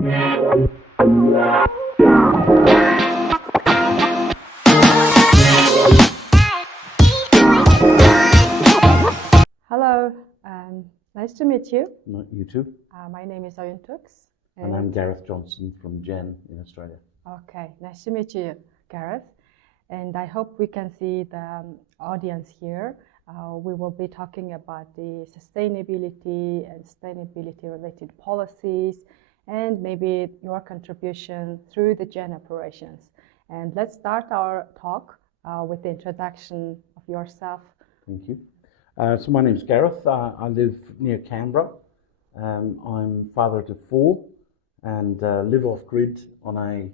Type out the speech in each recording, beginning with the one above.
Hello, nice to meet you. You too. My name is B'Oюунтөгсийн. And I'm Gareth Jonston from Gen in Australia. Okay, nice to meet you, Gareth. And I hope we can see the audience here. We will be talking about the sustainability and sustainability-related policies, and maybe your contribution through the Gen operations. And let's start our talk with the introduction of yourself. Thank you. So my name is Gareth. I live near Canberra. I'm father to 4 and live off-grid on a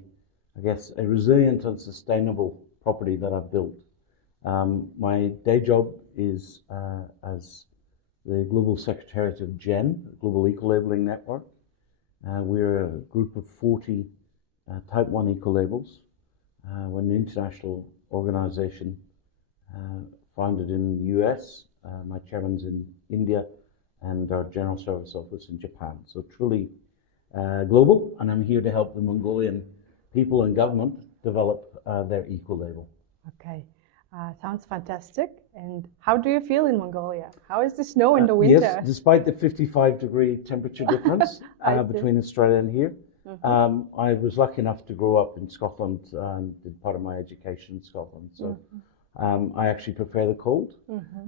resilient and sustainable property that I've built. My day job is as the Global Secretariat of Gen, Global Ecolabelling Network. We're a group of 40 Type 1 ecolabels. We're an international organization founded in the US. My chairman's in India and our General Service Office in Japan. So truly global, and I'm here to help the Mongolian people and government develop their eco-label. Okay, sounds fantastic. And how do you feel in Mongolia? How is the snow in the winter? Yes, despite the 55-degree temperature difference between Australia and here. Mm-hmm. I was lucky enough to grow up in Scotland and did part of my education in Scotland. So I actually prefer the cold,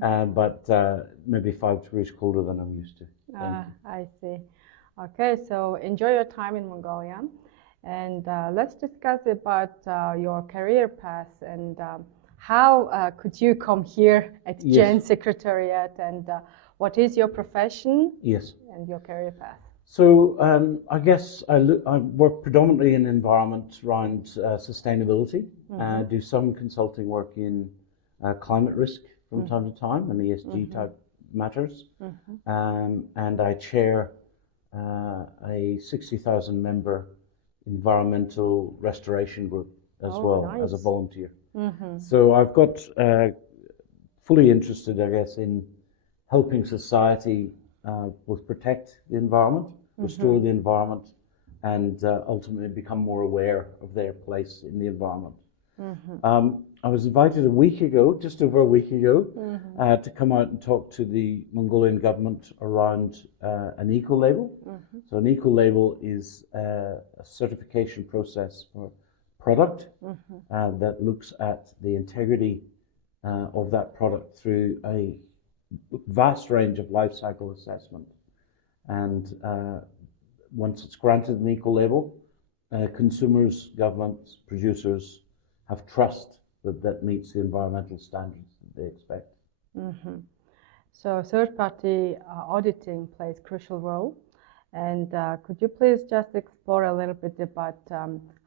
but maybe 5 degrees colder than I'm used to. I see. Okay, so enjoy your time in Mongolia. And let's discuss about your career path and how could you come here at Gen Secretariat, and what is your profession? Yes. And your career path? So I guess I work predominantly in environment around sustainability. Do some consulting work in climate risk from time to time and ESG type matters. And I chair a 60,000 member environmental restoration group as as a volunteer. So I've got fully interested, I guess, in helping society both protect the environment, restore the environment, and ultimately become more aware of their place in the environment. I was invited just over a week ago, to come out and talk to the Mongolian government around an eco-label. So an eco-label is a certification process for product that looks at the integrity of that product through a vast range of life cycle assessment. And once it's granted an eco-label, consumers, governments, producers have trust that meets the environmental standards that they expect. So third-party auditing plays a crucial role. And could you please just explore a little bit about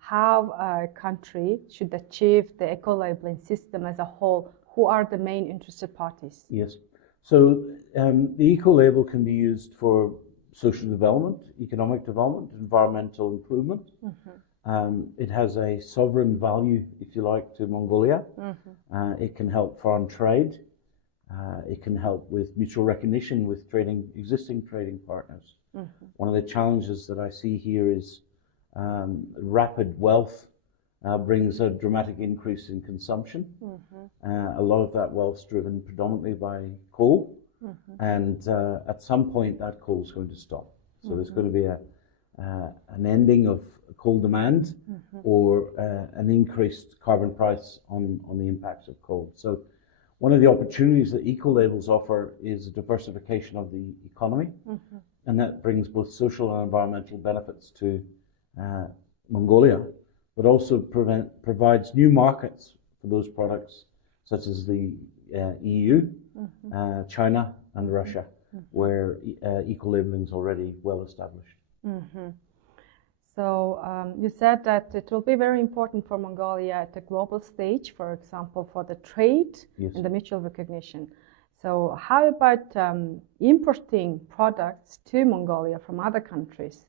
how a country should achieve the eco-labeling system as a whole? Who are the main interested parties? Yes. So the eco-label can be used for social development, economic development, environmental improvement. It has a sovereign value, if you like, to Mongolia. It can help foreign trade. It can help with mutual recognition with existing trading partners. One of the challenges that I see here is rapid wealth brings a dramatic increase in consumption. A lot of that wealth is driven predominantly by coal, and at some point that coal is going to stop. So there's going to be an ending of coal demand or an increased carbon price on the impacts of coal. So one of the opportunities that eco-labels offer is a diversification of the economy, and that brings both social and environmental benefits to Mongolia, but also provides new markets for those products, such as the EU, China, and Russia, where eco-labeling is already well established. So you said that it will be very important for Mongolia at the global stage, for example, for the trade and the mutual recognition. So how about importing products to Mongolia from other countries?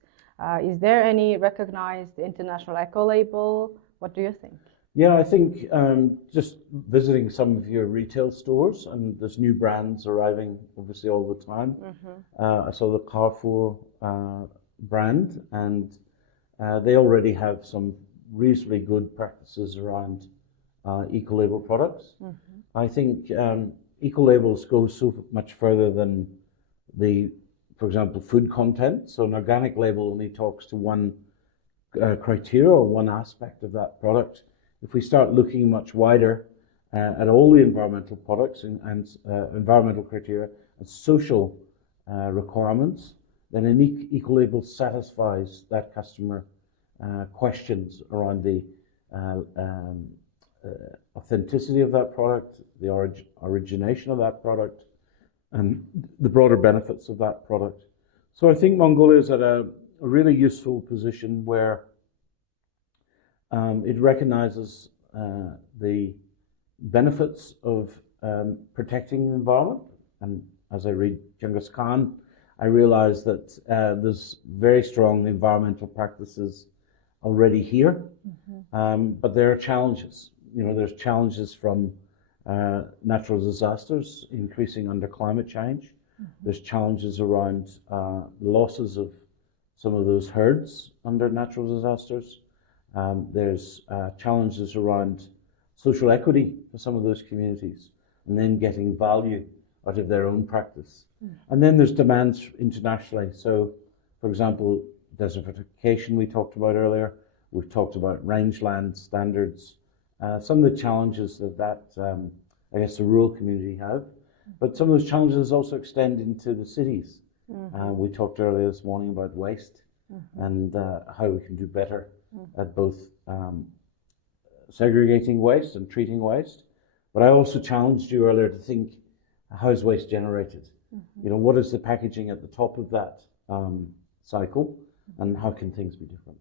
Is there any recognized international eco-label? What do you think? Yeah, I think just visiting some of your retail stores, and there's new brands arriving obviously all the time. I saw the Carrefour brand, and they already have some reasonably good practices around eco-label products. I think eco-labels go so much further than for example, food content. So an organic label only talks to one criteria or one aspect of that product. If we start looking much wider at all the environmental products and environmental criteria and social requirements, then an eco-label satisfies that customer questions around the authenticity of that product, the origination of that product, and the broader benefits of that product. So I think Mongolia is at a really useful position where it recognizes the benefits of protecting the environment. And as I read Genghis Khan, I realize that there's very strong environmental practices already here, but there are challenges. There's challenges from natural disasters increasing under climate change. There's challenges around losses of some of those herds under natural disasters. There's challenges around social equity for some of those communities, and then getting value out of their own practice. And then there's demands internationally. So, for example, desertification we talked about earlier. We've talked about rangeland standards. Some of the challenges that I guess the rural community have, but some of those challenges also extend into the cities. We talked earlier this morning about waste and how we can do better at both segregating waste and treating waste. But I also challenged you earlier to think, how is waste generated? What is the packaging at the top of that cycle, and how can things be different?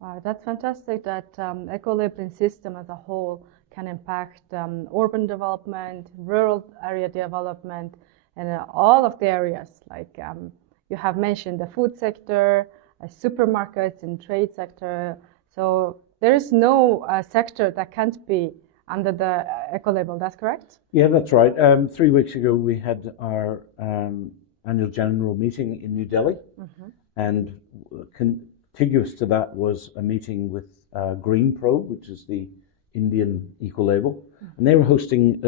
Wow, that's fantastic that eco-labeling system as a whole can impact urban development, rural area development, and all of the areas. Like you have mentioned the food sector, supermarkets and trade sector. So there is no sector that can't be under the eco-label, that's correct? Yeah, that's right. 3 weeks ago we had our annual general meeting in New Delhi, and contiguous to that was a meeting with Green Probe, which is the Indian eco-label, and they were hosting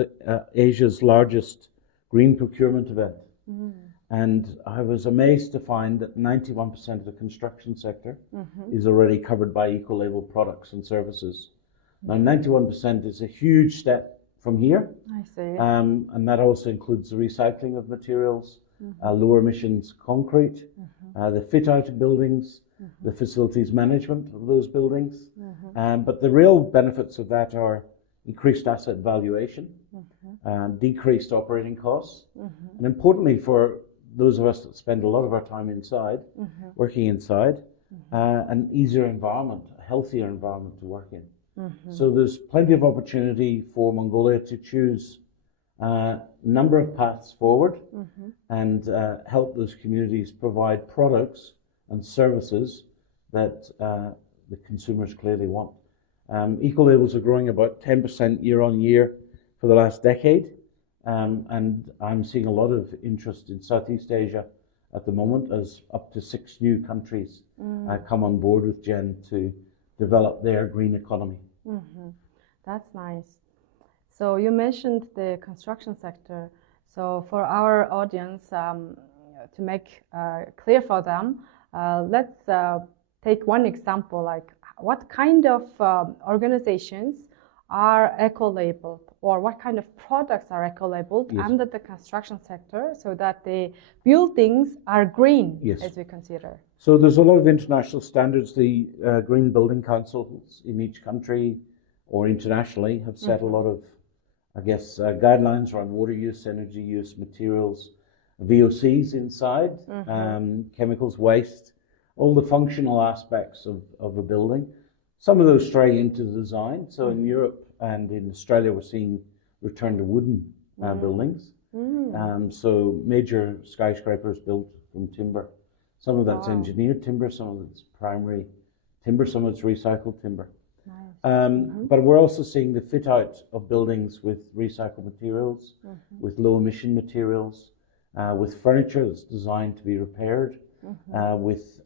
Asia's largest green procurement event. And I was amazed to find that 91% of the construction sector is already covered by eco-label products and services. Now, 91% is a huge step from here. I see. And that also includes the recycling of materials, lower emissions concrete, the fit out of buildings, the facilities management of those buildings. But the real benefits of that are increased asset valuation, decreased operating costs, and importantly for those of us that spend a lot of our time inside, working inside, an easier environment, a healthier environment to work in. So there's plenty of opportunity for Mongolia to choose a number of paths forward and help those communities provide products and services that the consumers clearly want. Eco-labels are growing about 10% year on year for the last decade, and I'm seeing a lot of interest in Southeast Asia at the moment as up to 6 new countries come on board with GEN to develop their green economy. That's nice. So you mentioned the construction sector. So for our audience, to make clear for them, let's take one example, like what kind of organizations are eco-labeled, or what kind of products are eco-labeled under the construction sector so that the buildings are green, as we consider? So there's a lot of international standards. The Green Building Councils in each country or internationally have set a lot of, I guess, guidelines around water use, energy use, materials, VOCs inside, chemicals, waste, all the functional aspects of a building. Some of those stray into the design. So in Europe and in Australia, we're seeing return to wooden buildings. So major skyscrapers built from timber. Some of that's engineered timber, some of it's primary timber, some of it's recycled timber. But we're also seeing the fit out of buildings with recycled materials, with low emission materials, with furniture that's designed to be repaired, with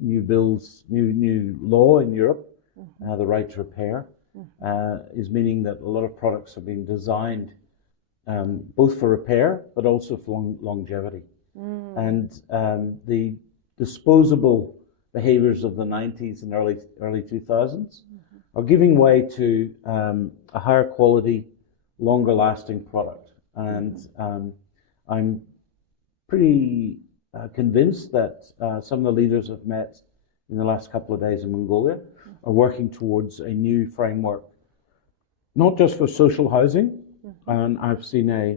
new bills, new law in Europe, the right to repair, is meaning that a lot of products are being designed both for repair but also for longevity. And the disposable behaviors of the 90s and early 2000s are giving way to a higher quality, longer lasting product. And I'm pretty convinced that some of the leaders I've met in the last couple of days in Mongolia are working towards a new framework, not just for social housing. And I've seen a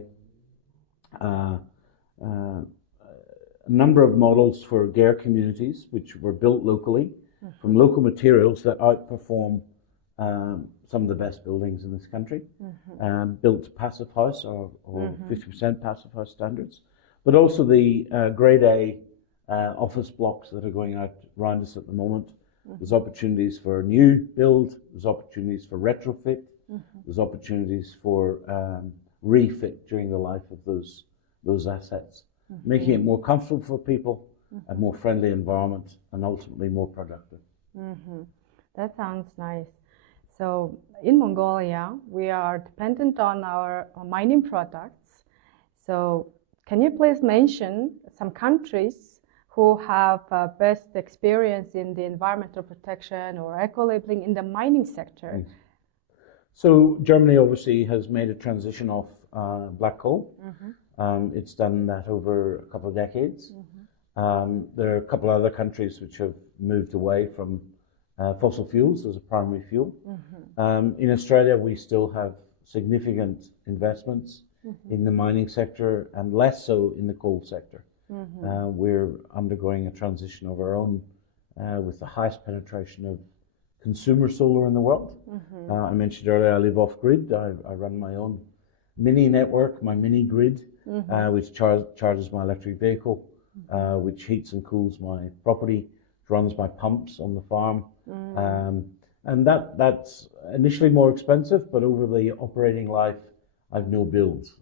number of models for GARE communities, which were built locally from local materials that outperform some of the best buildings in this country, built to passive house or 50% passive house standards, but also the grade A office blocks that are going out around us at the moment. There's opportunities for new build, there's opportunities for retrofit, there's opportunities for refit during the life of those assets, making it more comfortable for people, a more friendly environment, and ultimately more productive. That sounds nice. So in Mongolia, we are dependent on our mining products. So can you please mention some countries who have best experience in the environmental protection or eco-labeling in the mining sector? So Germany obviously has made a transition off black coal. It's done that over a couple of decades. There are a couple of other countries which have moved away from fossil fuels as a primary fuel. In Australia, we still have significant investments in the mining sector and less so in the coal sector. We're undergoing a transition of our own with the highest penetration of consumer solar in the world. I mentioned earlier I live off grid. I run my own mini network, my mini grid, which charges my electric vehicle, which heats and cools my property, runs my pumps on the farm. And that's initially more expensive, but over the operating life, I've no bills.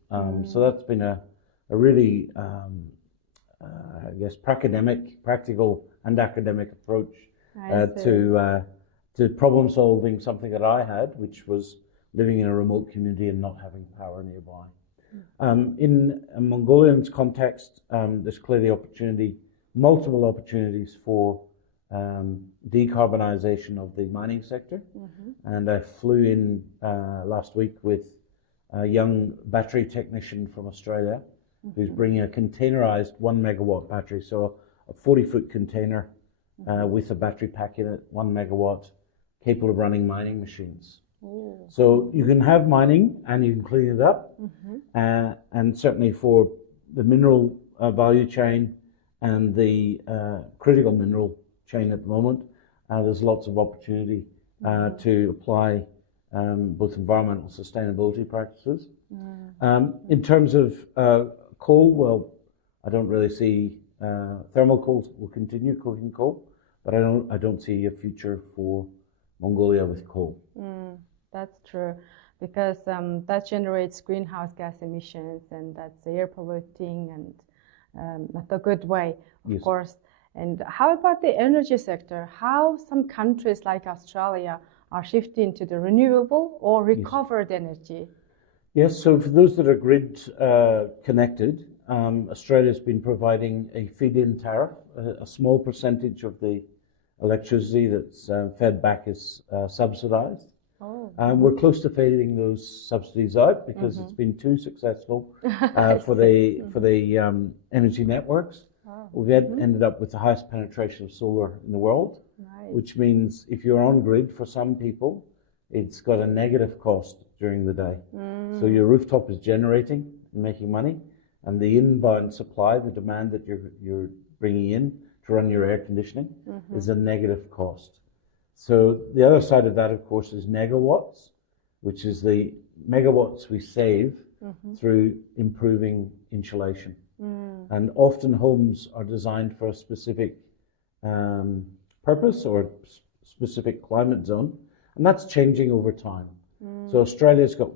So that's been a really, I guess, practical and academic approach to problem solving something that I had, which was living in a remote community and not having power nearby. In a Mongolian's context, there's clearly multiple opportunities for decarbonisation of the mining sector. And I flew in last week with a young battery technician from Australia who's bringing a containerised 1 megawatt battery, so a 40-foot container with a battery pack in it, 1 megawatt, capable of running mining machines. So you can have mining and you can clean it up, and certainly for the mineral value chain and the critical mineral chain at the moment, there's lots of opportunity to apply both environmental sustainability practices. In terms of coal, well, I don't really see thermal coal will continue coking coal, but I don't see a future for Mongolia with coal. That's true, because that generates greenhouse gas emissions, and that's air polluting and not a good way, of course. And how about the energy sector? How some countries like Australia are shifting to the renewable or recovered energy? Yes, so for those that are grid connected, Australia's been providing a feed-in tariff. A small percentage of the electricity that's fed back is subsidised. We're close to fading those subsidies out because it's been too successful for the energy networks. We've ended up with the highest penetration of solar in the world, which means if you're on grid, for some people, it's got a negative cost during the day. So your rooftop is generating and making money, and the inbound supply, the demand that you're bringing in to run your air conditioning, is a negative cost. So the other side of that, of course, is megawatts, which is the megawatts we save through improving insulation. And often homes are designed for a specific purpose or specific climate zone, and that's changing over time. So Australia's got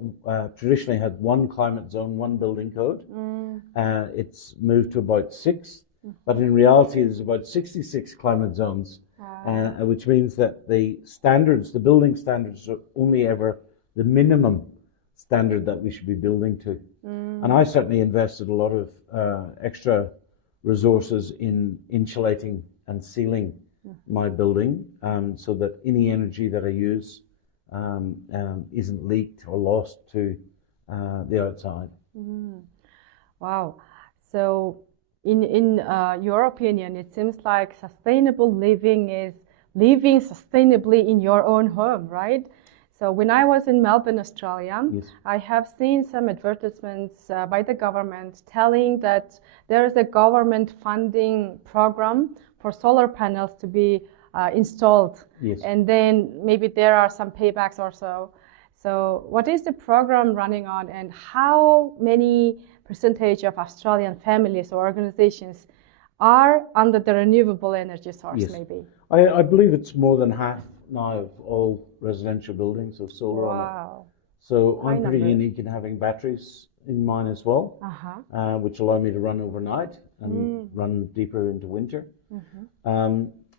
traditionally had one climate zone, one building code. It's moved to about 6. but in reality there's about 66 climate zones, which means that the standards, the building standards, are only ever the minimum standard that we should be building to. And I certainly invested a lot of extra resources in insulating and sealing my building, so that any energy that I use isn't leaked or lost to the outside. Wow. So in your opinion, it seems like sustainable living is living sustainably in your own home, right? So when I was in Melbourne, Australia, Yes. I have seen some advertisements by the government telling that there is a government funding program for solar panels to be installed. Yes. And then maybe there are some paybacks or so. So what is the program running on, and how many percentage of Australian families or organizations are under the renewable energy source? Yes. Maybe? I believe it's more than half now of all residential buildings of solar on it. Wow. So High I'm pretty number. unique in having batteries in mine as well, which allow me to run overnight and run deeper into winter.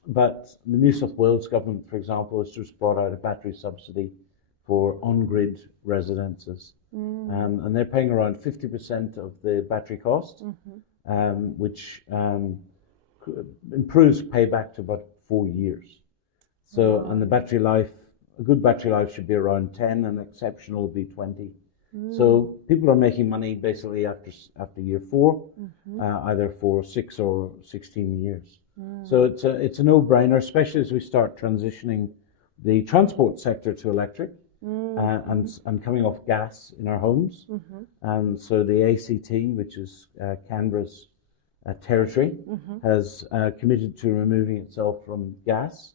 But the New South Wales government, for example, has just brought out a battery subsidy for on-grid residences. And they're paying around 50% of the battery cost, which improves payback to about 4 years. So, and the battery life, a good battery life should be around 10, and exceptional will be 20. So people are making money basically after year 4, either for 6 or 16 years. So it's a no-brainer, especially as we start transitioning the transport sector to electric and coming off gas in our homes. And so the ACT, which is Canberra's territory, has committed to removing itself from gas.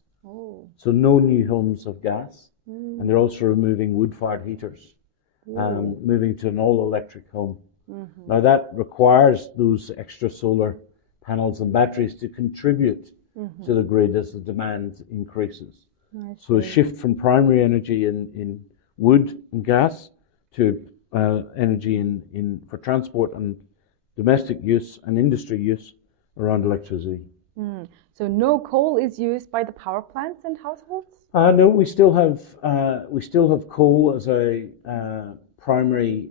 So no new homes of gas, and they're also removing wood-fired heaters, moving to an all-electric home. Now that requires those extra solar panels and batteries to contribute to the grid as the demand increases. So a shift from primary energy in wood and gas to energy for transport and domestic use and industry use around electricity. So no coal is used by the power plants and households? No, we still have coal as a primary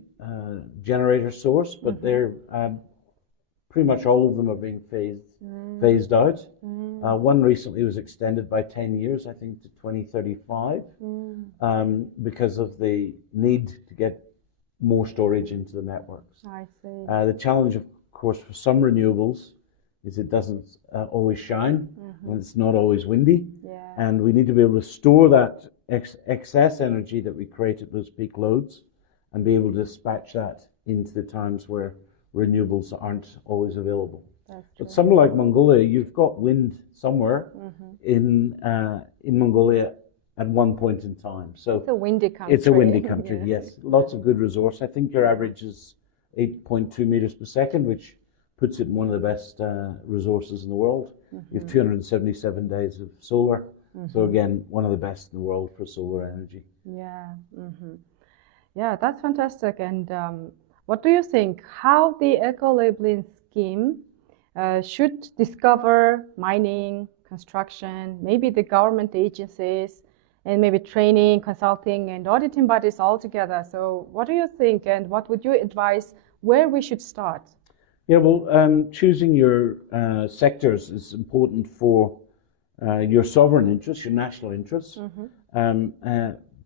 generator source, but they're pretty much all of them are being phased out. One recently was extended by 10 years, I think, to 2035, because of the need to get more storage into the networks. I see. The challenge, of course, for some renewables is it doesn't always shine, and it's not always windy, and we need to be able to store that excess energy that we create at those peak loads and be able to dispatch that into the times where renewables aren't always available. But somewhere like Mongolia, you've got wind somewhere in Mongolia at one point in time. So it's a windy country. It's a windy country, yes. Lots of good resource. I think your average is 8.2 meters per second, which puts it in one of the best resources in the world. You have 277 days of solar. So again, one of the best in the world for solar energy. Yeah, that's fantastic. And what do you think? How the eco-labeling scheme should discover mining, construction, maybe the government agencies, and maybe training, consulting, and auditing bodies all together? So what do you think, and what would you advise where we should start? Yeah, well, choosing your sectors is important for your sovereign interests, your national interests,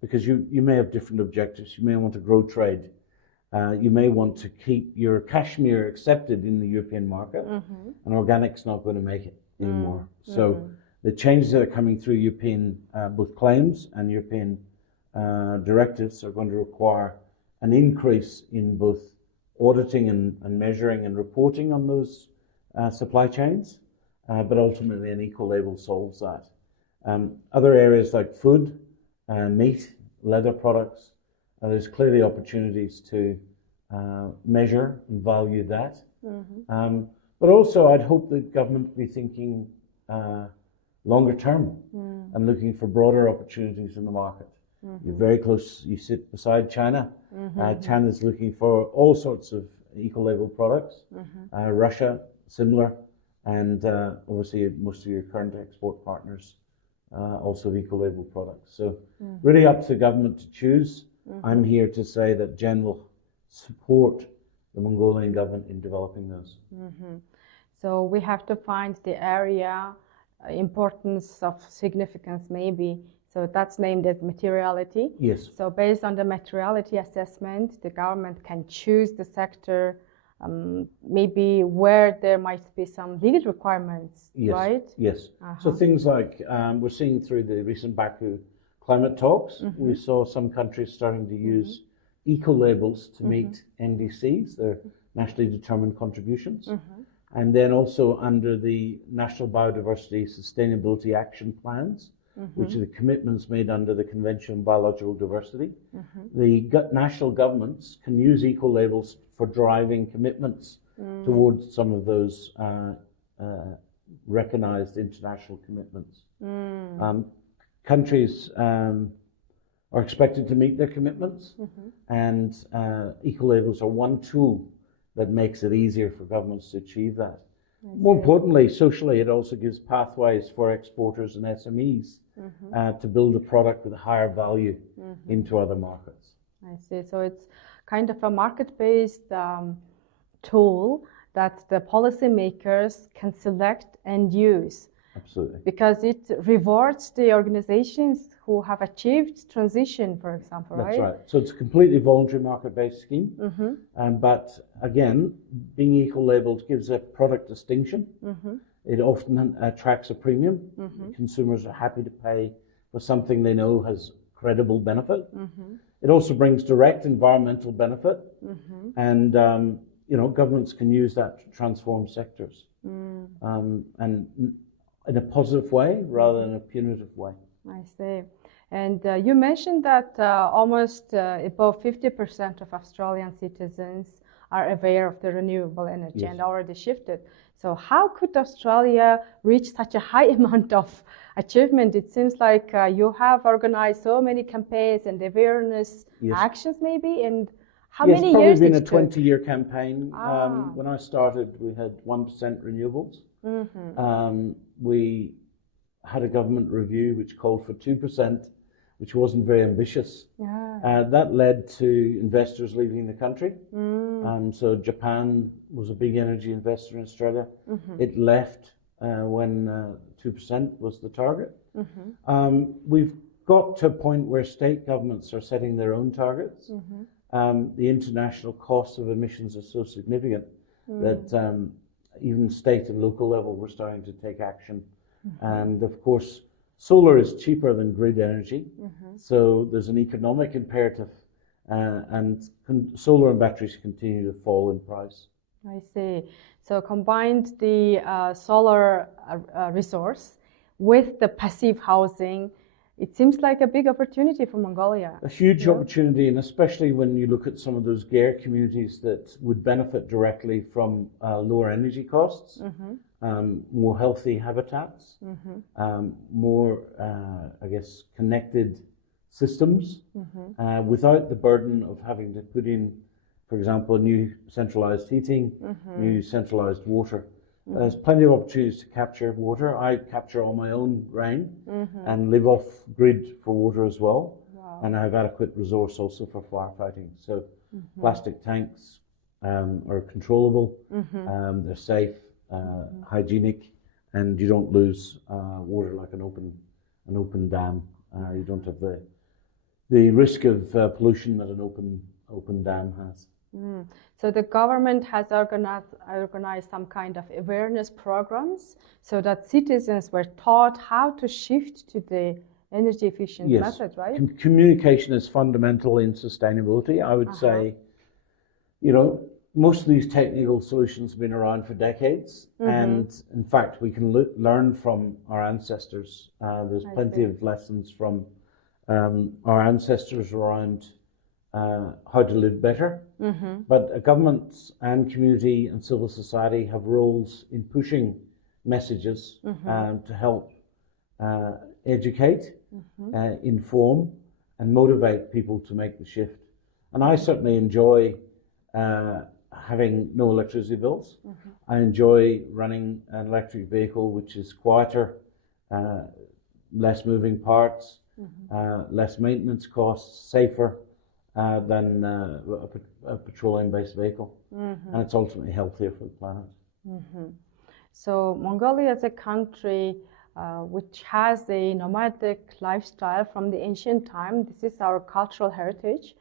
because you may have different objectives. You may want to grow trade. You may want to keep your cashmere accepted in the European market, and organic's not going to make it anymore. So the changes that are coming through European, both claims and European directives, are going to require an increase in both auditing and measuring and reporting on those supply chains, but ultimately an eco-label solves that. Other areas like food, meat, leather products, there's clearly opportunities to measure and value that. But also I'd hope that government will be thinking longer term and looking for broader opportunities in the market. You're very close, you sit beside China. China's looking for all sorts of eco-label products. Russia, similar. and obviously most of your current export partners also have eco-label products. So really up to government to choose. I'm here to say that Jen will support the Mongolian government in developing those. So we have to find the area, importance of significance maybe. So that's named as materiality. Yes. So based on the materiality assessment, the government can choose the sector, maybe where there might be some legal requirements, yes. right? Yes. So things like we're seeing through the recent Baku climate talks, we saw some countries starting to use eco-labels to meet NDCs, their nationally determined contributions. And then also under the National Biodiversity Sustainability Action Plans, which are the commitments made under the Convention on Biological Diversity. The national governments can use eco-labels for driving commitments towards some of those recognized international commitments. Countries are expected to meet their commitments, and eco-labels are one tool that makes it easier for governments to achieve that. More importantly, socially, it also gives pathways for exporters and SMEs to build a product with a higher value into other markets. I see. So it's kind of a market-based tool that the policymakers can select and use. Absolutely. Because it rewards the organizations who have achieved transition, for example, right? That's right. So it's a completely voluntary market-based scheme. But again, being eco-labeled gives a product distinction. It often attracts a premium. Consumers are happy to pay for something they know has credible benefit. It also brings direct environmental benefit. And governments can use that to transform sectors. And in a positive way rather than a punitive way. I see. And you mentioned that almost above 50% of Australian citizens are aware of the renewable energy and already shifted. So how could Australia reach such a high amount of achievement? It seems like you have organized so many campaigns and awareness actions maybe, and how many years it's probably been a 20-year campaign. When I started, we had 1% renewables. We had a government review which called for 2%, which wasn't very ambitious. That led to investors leaving the country. So Japan was a big energy investor in Australia. It left when 2% was the target. We've got to a point where state governments are setting their own targets. The international costs of emissions are so significant that even state and local level, we're starting to take action. And of course, solar is cheaper than grid energy. So there's an economic imperative, and solar and batteries continue to fall in price. I see. So combined the solar resource with the passive housing, it seems like a big opportunity for Mongolia. A huge opportunity, and especially when you look at some of those GARE communities that would benefit directly from lower energy costs, more healthy habitats, more, connected systems, without the burden of having to put in, for example, new centralized heating, new centralized water. There's plenty of opportunities to capture water. I capture all my own rain and live off grid for water as well. And I have adequate resource also for firefighting. So plastic tanks are controllable, they're safe, hygienic, and you don't lose water like an open dam. You don't have the risk of pollution that an open dam has. So the government has organized some kind of awareness programs so that citizens were taught how to shift to the energy efficient methods, right? Communication is fundamental in sustainability. I would say, most of these technical solutions have been around for decades, and in fact, we can learn from our ancestors. There's plenty of lessons from our ancestors around how to live better. But governments and community and civil society have roles in pushing messages to help educate, inform, and motivate people to make the shift. And I certainly enjoy having no electricity bills. I enjoy running an electric vehicle which is quieter, less moving parts, less maintenance costs, safer than a petroleum-based vehicle, and it's ultimately healthier for the planet. So Mongolia is a country which has a nomadic lifestyle from the ancient time. This is our cultural heritage.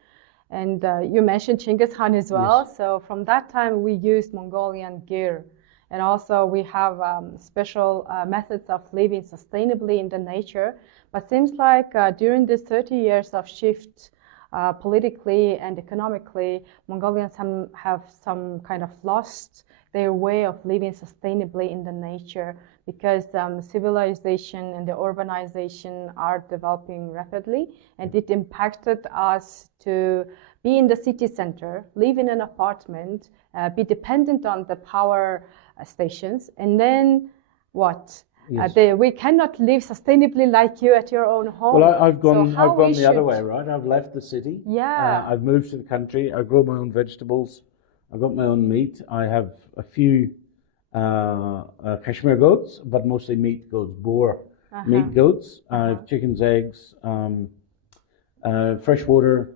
And you mentioned Genghis Khan as well. Yes. So from that time, we used Mongolian gear. And also we have special methods of living sustainably in the nature. But seems like during these 30 years of shift politically and economically, Mongolians have some kind of lost their way of living sustainably in the nature, because civilization and the urbanization are developing rapidly, and it impacted us to be in the city center, live in an apartment, be dependent on the power stations, and then what? Yes. We cannot live sustainably like you at your own home. Well, I've gone the other should... way, right? I've left the city. Yeah. I've moved to the country. I grow my own vegetables. I've got my own meat. I have a few Kashmir goats, but mostly meat goats, boar meat goats. I have chickens, eggs, fresh water,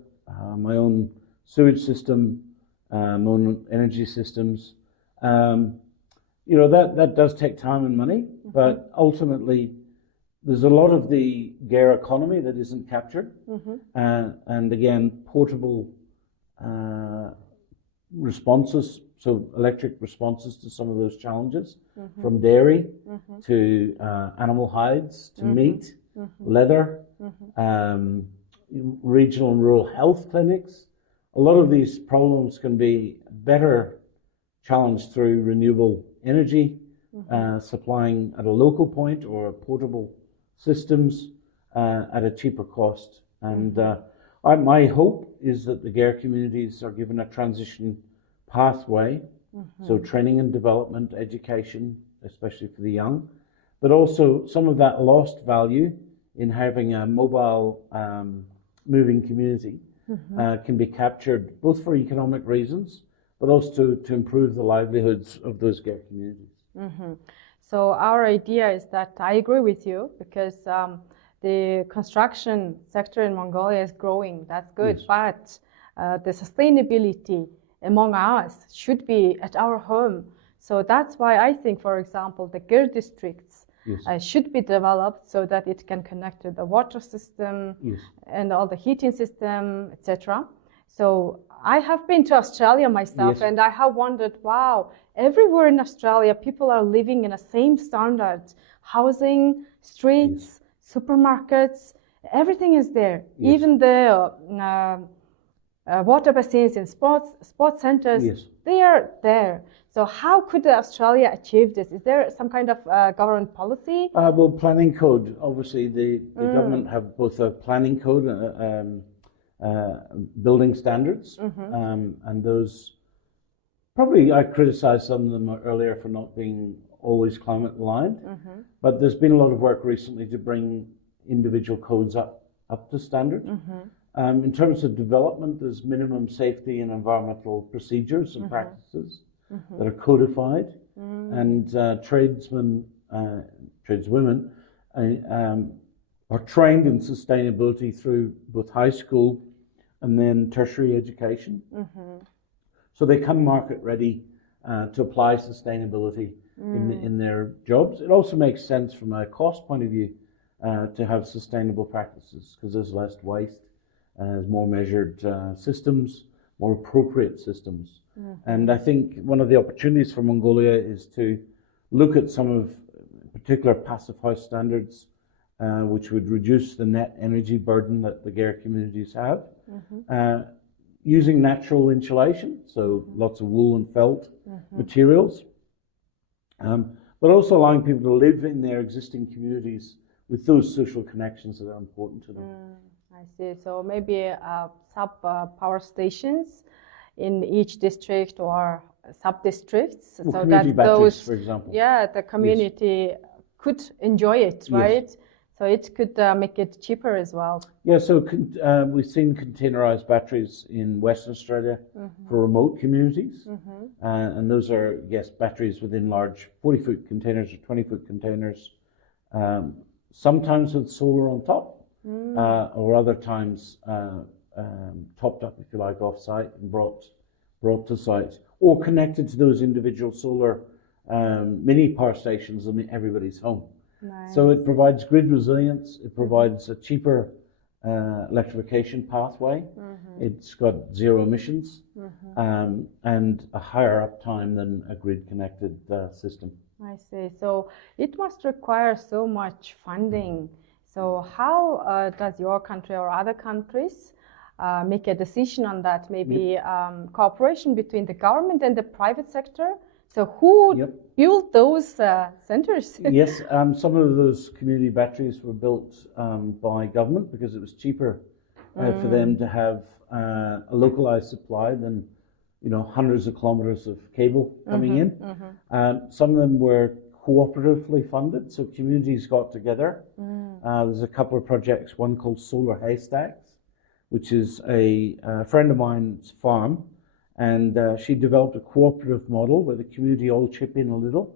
my own sewage system, my own energy systems. You know, that does take time and money, but ultimately there's a lot of the gear economy that isn't captured. And again, portable responses, so electric responses to some of those challenges, from dairy to animal hides to meat, leather, regional and rural health clinics. A lot of these problems can be better challenged through renewable energy, supplying at a local point, or portable systems at a cheaper cost. And my hope is that the GAIR communities are given a transition pathway, so training and development, education, especially for the young, but also some of that lost value in having a mobile moving community can be captured both for economic reasons, but also to improve the livelihoods of those GAIR communities. So our idea is that I agree with you, because the construction sector in Mongolia is growing. That's good, but the sustainability among us should be at our home. So that's why I think, for example, the GAIR districts should be developed so that it can connect to the water system and all the heating system, etc. So I have been to Australia myself, and I have wondered, wow, everywhere in Australia, people are living in the same standard. Housing, streets, supermarkets, everything is there. Even the water basins in sports centers, they are there. So how could Australia achieve this? Is there some kind of government policy? Well, planning code. Obviously, the government have both a planning code building standards, and those, probably I criticised some of them earlier for not being always climate aligned, but there's been a lot of work recently to bring individual codes up to standard. In terms of development, there's minimum safety and environmental procedures and practices that are codified, and tradeswomen are trained in sustainability through both high school and then tertiary education. So they come market ready to apply sustainability in their jobs. It also makes sense from a cost point of view to have sustainable practices, because there's less waste, there's more measured systems, more appropriate systems. And I think one of the opportunities for Mongolia is to look at some of particular passive house standards, which would reduce the net energy burden that the GAIR communities have, using natural insulation, so lots of wool and felt materials, but also allowing people to live in their existing communities with those social connections that are important to them. I see. So maybe sub-power stations in each district or sub-districts, well, so that batteries, those, for example. the community could enjoy it, right? So it could make it cheaper as well. Yeah, so we've seen containerized batteries in Western Australia for remote communities. And those are, yes, batteries within large 40-foot containers or 20-foot containers, sometimes with solar on top, or other times topped up, if you like, off-site and brought to site, or connected to those individual solar mini power stations in everybody's home. Nice. So it provides grid resilience, it provides a cheaper electrification pathway, it's got zero emissions, and a higher uptime than a grid-connected system. I see. So it must require so much funding. So how does your country or other countries make a decision on that? Maybe cooperation between the government and the private sector? So who built those centers? Yes, some of those community batteries were built by government because it was cheaper for them to have a localized supply than, you know, hundreds of kilometers of cable coming in. Some of them were cooperatively funded, so communities got together. There's a couple of projects, one called Solar Haystacks, which is a friend of mine's farm. And she developed a cooperative model where the community all chip in a little,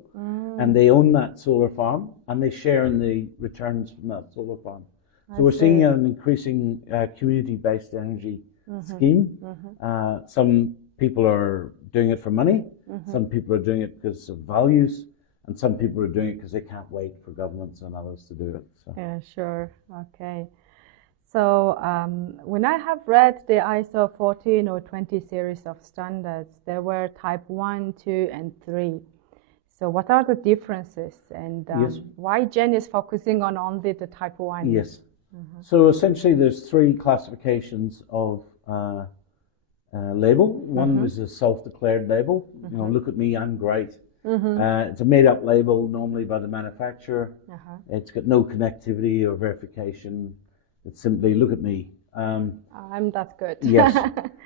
and they own that solar farm, and they share in the returns from that solar farm. So we're seeing an increasing community-based energy scheme. Some people are doing it for money, some people are doing it because of values, and some people are doing it because they can't wait for governments and others to do it. So. Yeah, sure. Okay. So when I have read the ISO 14 or 20 series of standards, there were type 1, 2, and 3. So what are the differences, and why Jen is focusing on only the type 1? Yes. So essentially there's 3 classifications of label. One is a self-declared label. You know, look at me, I'm great. It's a made-up label, normally by the manufacturer. It's got no connectivity or verification. It's simply, look at me. I'm that good. Yes.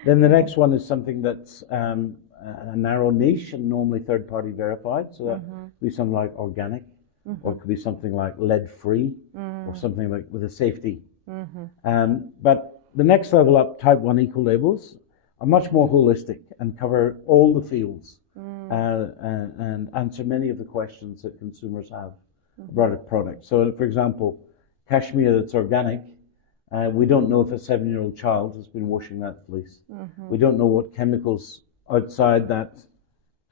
Then the next one is something that's a narrow niche and normally third-party verified. So that could be something like organic, or it could be something like lead-free, or something like with a safety. But the next level up, type 1 eco-labels, are much more holistic and cover all the fields and answer many of the questions that consumers have about a product. So, for example, cashmere that's organic, we don't know if a 7-year-old child has been washing that fleece. We don't know what chemicals outside that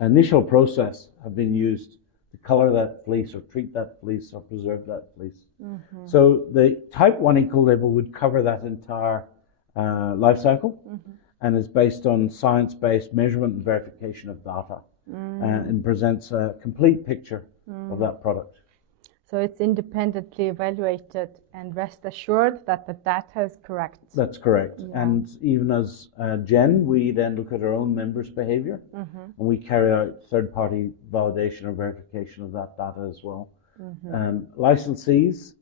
initial process have been used to color that fleece or treat that fleece or preserve that fleece. So the type 1 eco-label would cover that entire life cycle and is based on science-based measurement and verification of data and presents a complete picture of that product. So it's independently evaluated, and rest assured that the data is correct. That's correct. And even as Jen, we then look at our own members' behavior, and we carry out third-party validation or verification of that data as well. Licensees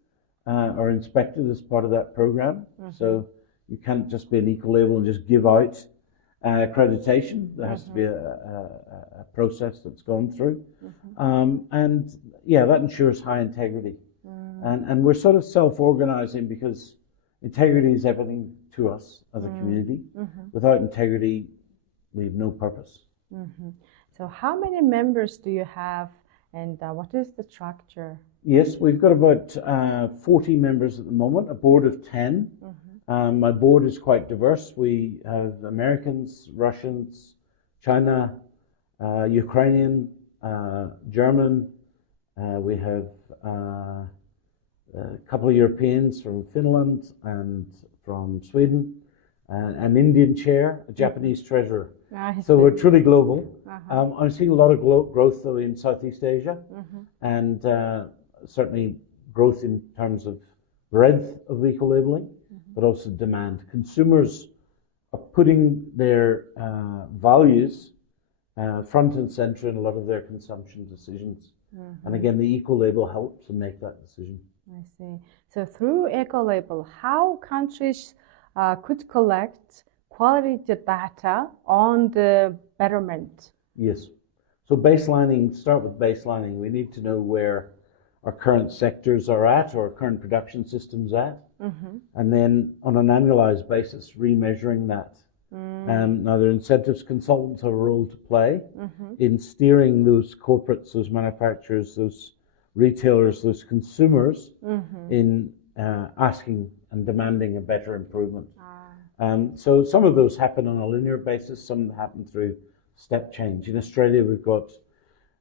are inspected as part of that program, so you can't just be an eco-label and just give out accreditation. There has to be a process that's gone through. And yeah, that ensures high integrity. And we're sort of self-organizing because integrity is everything to us as a community. Without integrity, we have no purpose. So how many members do you have, and what is the structure? Yes, we've got about 40 members at the moment, a board of 10. My board is quite diverse. We have Americans, Russians, China, Ukrainian, German. We have a couple of Europeans from Finland and from Sweden, an Indian chair, a Japanese treasurer. So we're truly global. I'm seeing a lot of growth though in Southeast Asia, and certainly growth in terms of breadth of eco-labeling, but also demand. Consumers are putting their values front and center in a lot of their consumption decisions. And again, the eco-label helps to make that decision. I see. So through eco-label, how countries could collect quality data on the betterment? Yes. So baselining, start with baselining. We need to know where our current sectors are at, or our current production systems at, and then on an annualized basis, remeasuring that. Now, the incentives consultants have a role to play in steering those corporates, those manufacturers, those retailers, those consumers in asking and demanding a better improvement. So some of those happen on a linear basis, some happen through step change. In Australia, we've got,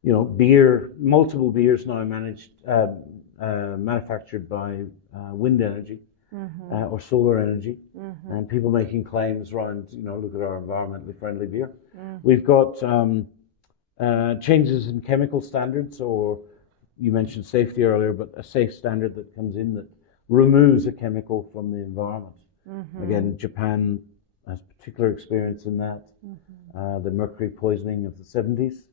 you know, multiple beers now manufactured by wind energy or solar energy, and people making claims around, you know, look at our environmentally friendly beer. We've got changes in chemical standards, or you mentioned safety earlier, but a safe standard that comes in that removes a chemical from the environment. Again, Japan has particular experience in that. The mercury poisoning of the 70s.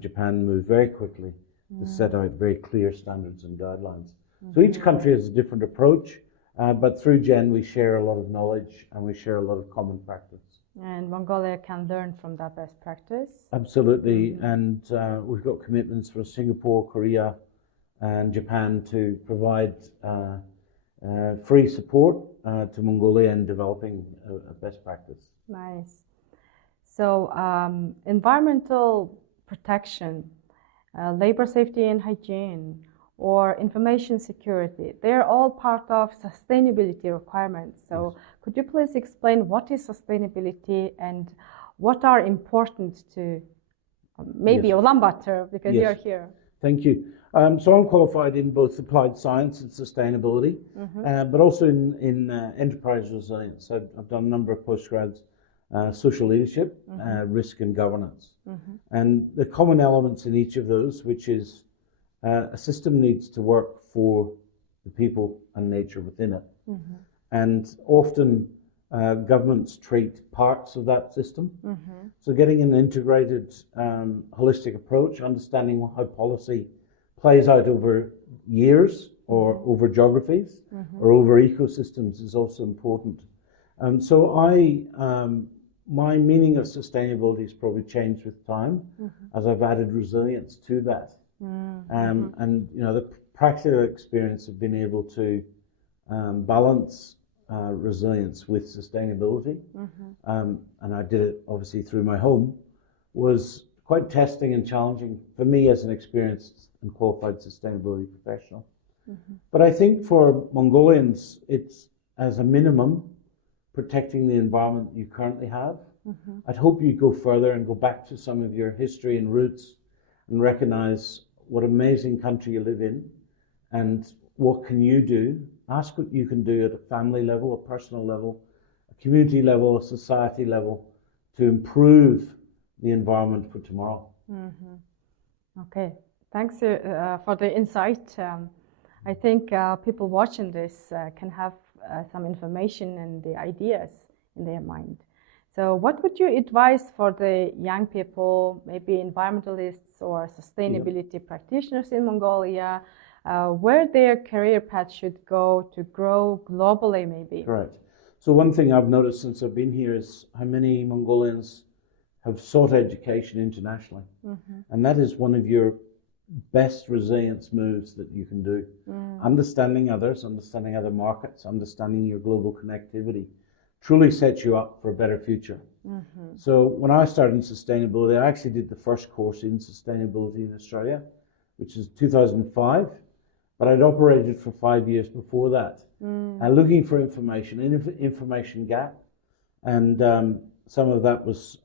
Japan moved very quickly to set out very clear standards and guidelines. So each country has a different approach, but through GEN we share a lot of knowledge and we share a lot of common practice. And Mongolia can learn from that best practice? Absolutely, and we've got commitments from Singapore, Korea and Japan to provide free support to Mongolia in developing a best practice. Nice. So environmental protection, labor safety and hygiene, or information security, they're all part of sustainability requirements. So could you please explain what is sustainability and what are important to maybe Ulaanbaatar, because you're here? Thank you. So I'm qualified in both applied science and sustainability, but also in enterprise resilience. I've done a number of postgrads, social leadership, risk and governance. And the common elements in each of those, which is a system needs to work for the people and nature within it. And often governments treat parts of that system. So getting an integrated, holistic approach, understanding how policy plays out over years or over geographies or over ecosystems is also important. So my meaning of sustainability has probably changed with time as I've added resilience to that. And you know, the practical experience of being able to balance resilience with sustainability, and I did it obviously through my home, was quite testing and challenging for me as an experienced and qualified sustainability professional. But I think for Mongolians, it's as a minimum protecting the environment you currently have. I'd hope you go further and go back to some of your history and roots and recognize what amazing country you live in and what can you do. Ask what you can do at a family level, a personal level, a community level, a society level to improve the environment for tomorrow. Okay, thanks for the insight. I think people watching this can have some information and the ideas in their mind. So what would you advise for the young people, maybe environmentalists or sustainability practitioners in Mongolia, where their career path should go to grow globally maybe? Correct. So one thing I've noticed since I've been here is how many Mongolians have sought education internationally. And that is one of your best resilience moves that you can do. Understanding others, understanding other markets, understanding your global connectivity truly sets you up for a better future. So when I started in sustainability, I actually did the first course in sustainability in Australia, which is 2005, but I'd operated for 5 years before that, looking for information gap, and some of that was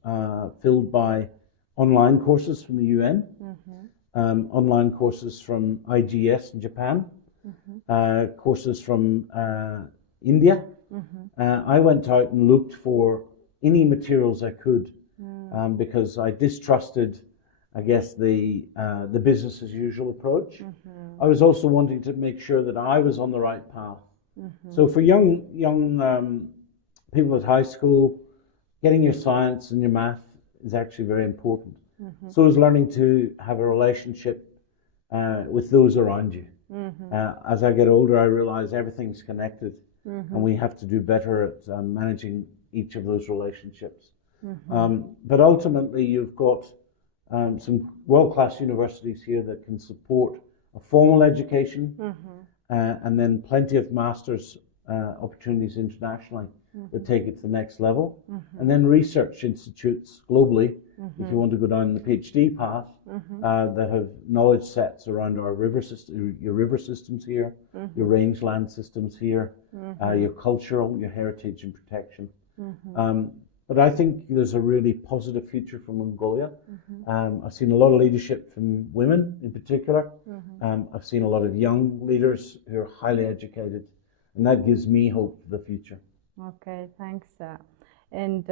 filled by online courses from the UN, online courses from IGS in Japan, courses from India. I went out and looked for any materials I could because I distrusted, I guess, the business as usual approach. I was also wanting to make sure that I was on the right path. So for young people at high school, getting your science and your math is actually very important. So is learning to have a relationship with those around you. As I get older, I realize everything's connected, and we have to do better at managing each of those relationships. But ultimately, you've got some world-class universities here that can support a formal education, and then plenty of master's opportunities internationally that take it to the next level, and then research institutes globally, if you want to go down the PhD path, that have knowledge sets around our river system, your river systems here, your rangeland systems here, your cultural, your heritage and protection. But I think there's a really positive future for Mongolia. I've seen a lot of leadership from women in particular. I've seen a lot of young leaders who are highly educated, and that gives me hope for the future. Okay, thanks. And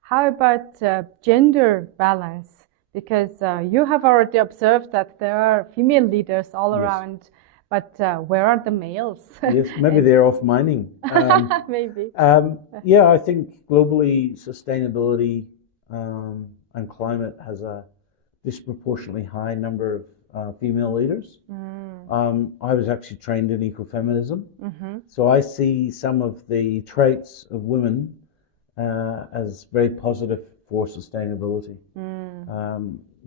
how about gender balance? Because you have already observed that there are female leaders all around, but where are the males? Yes, maybe they're off mining. Maybe. Yeah, I think globally sustainability and climate has a disproportionately high number of female leaders. I was actually trained in ecofeminism, so I see some of the traits of women as very positive for sustainability.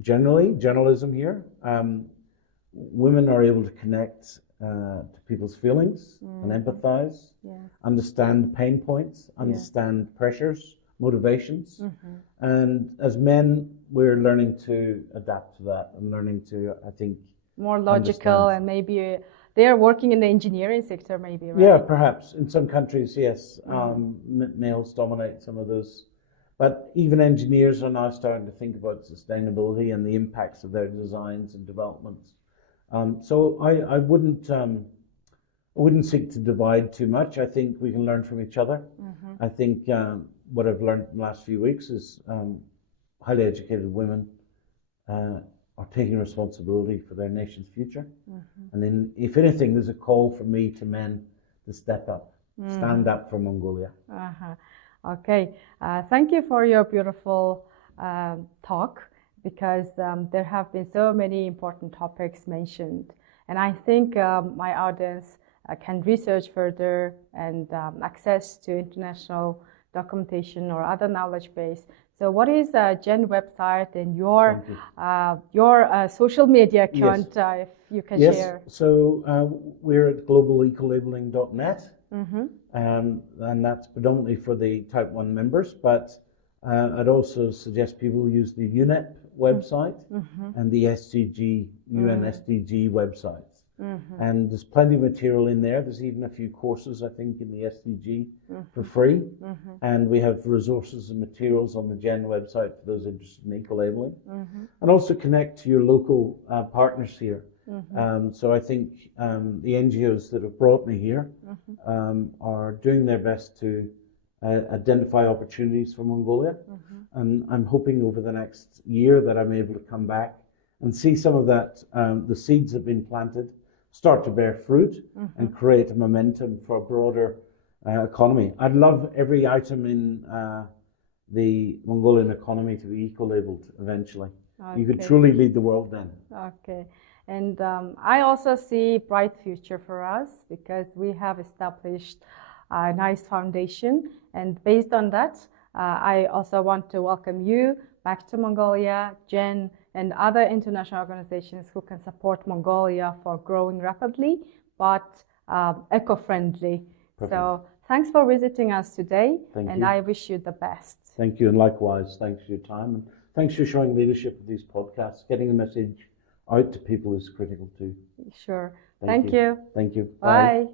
Generally, journalism here, women are able to connect to people's feelings and empathize, understand pain points, understand pressures, motivations, and as men we're learning to adapt to that and learning to, I think, more logical, and maybe they are working in the engineering sector, maybe, right? Yeah, perhaps in some countries, yes, males dominate some of those, but even engineers are now starting to think about sustainability and the impacts of their designs and developments. So I wouldn't seek to divide too much. I think we can learn from each other. I think what I've learned in the last few weeks is highly educated women are taking responsibility for their nation's future. And then, if anything, there's a call from me to men to step up, stand up for Mongolia. Okay, thank you for your beautiful talk, because there have been so many important topics mentioned. And I think my audience can research further and access to international documentation or other knowledge base. So what is Jen website and your social media account, if you can share? Yes, so we're at globalecolabelling.net, and that's predominantly for the Type 1 members, but I'd also suggest people use the UNEP website and the SDG, UN SDG websites. And there's plenty of material in there. There's even a few courses, I think, in the SDG for free. And we have resources and materials on the GEN website for those interested in eco-labeling. And also connect to your local partners here. So I think the NGOs that have brought me here are doing their best to identify opportunities for Mongolia. And I'm hoping over the next year that I'm able to come back and see some of that, the seeds have been planted, start to bear fruit and create a momentum for a broader economy. I'd love every item in the Mongolian economy to be eco-labeled eventually. You could truly lead the world then. Okay. And I also see bright future for us, because we have established a nice foundation. And based on that, I also want to welcome you back to Mongolia, Jen, and other international organizations who can support Mongolia for growing rapidly, but eco-friendly. So thanks for visiting us today, and I wish you the best. Thank you, and likewise, thanks for your time, and thanks for showing leadership with these podcasts. Getting the message out to people is critical too. Sure. Thank you. Thank you. Bye.